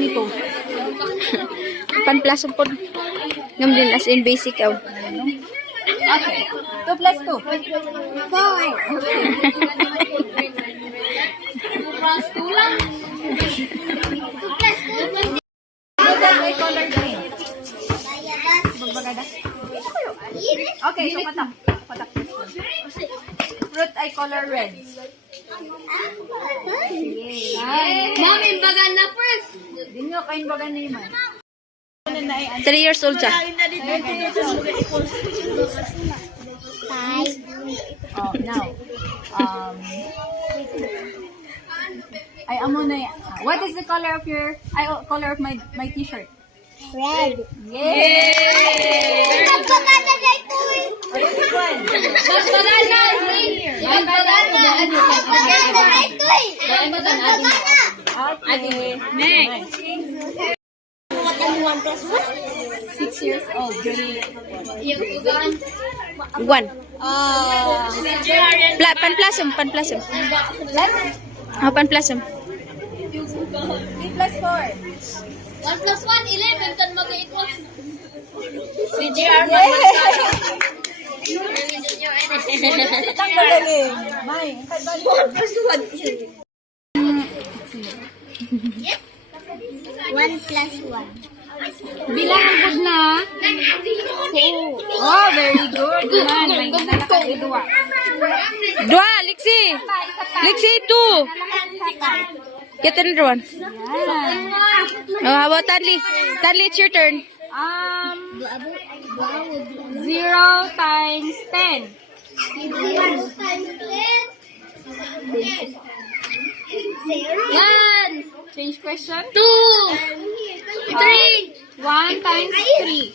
nito? Pan-plus po. Ngam din as in basic aw. Okay. 2 plus 2. 4. 2 plus 2 lang. 2 plus 2. Ay color green. Bagbagada. Okay, so patak. Patak. Fruit ay color red. Mami, bagan na first. Di nyo kain baga na yun. 3 years old siya. Oh, now. Ay, amo na yan. What is the color of your, color of my t-shirt? Red. Yay! Bagbagana na ito eh. What is one? Bagbagana. Bagbagana na ito eh. Bagbagana. Okay. Next. 1 plus 6 years old. Very. 1. Pan-plusum. Plus? Pan-plusum. 3 plus 4. 1 plus 1, 11. Kan mag-equals. Si Tang magaling. May. 1 plus 1 plus 1. Bilang ang good na. Oh, very good. Man, may nalakadua. 2, Lixi. Lixi, 2. Get another one. Oh, how about Tadli? Tadli, it's your turn. 0 times 10. 0 times 10. Yan. Change question. 2. 3. 1 times 3.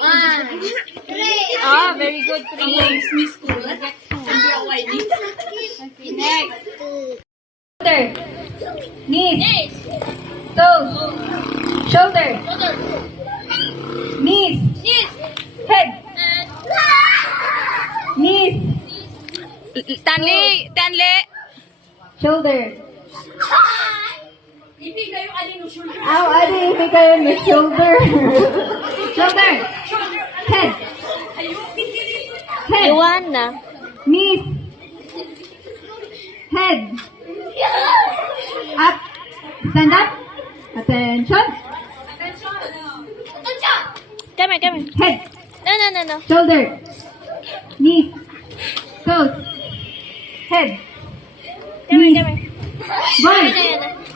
1. 3. Oh, very good. 3 times Miss School. Next. Shoulder. Knees. Toes. Shoulder. Knees. Head. Knees. Tanli. Shoulder. Aw, adi, hindi kayo may shoulder. Shoulder. Head. Head. Iwan na. Knees. Head. Up. Stand up. Attention. Come here. Head. No. Shoulder. Knees. Toes. Head. Come here. Ball.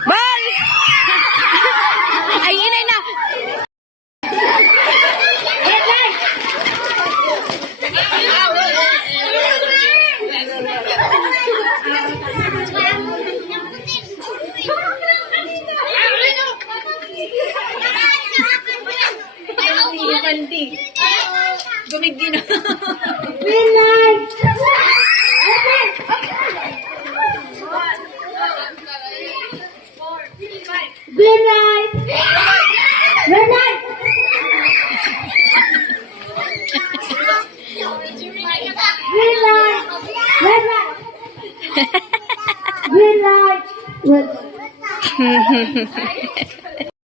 Ball! Ay, inay na. Gumigin na. Green light. Green light. Red light. Green light. Red light. Green light. Red.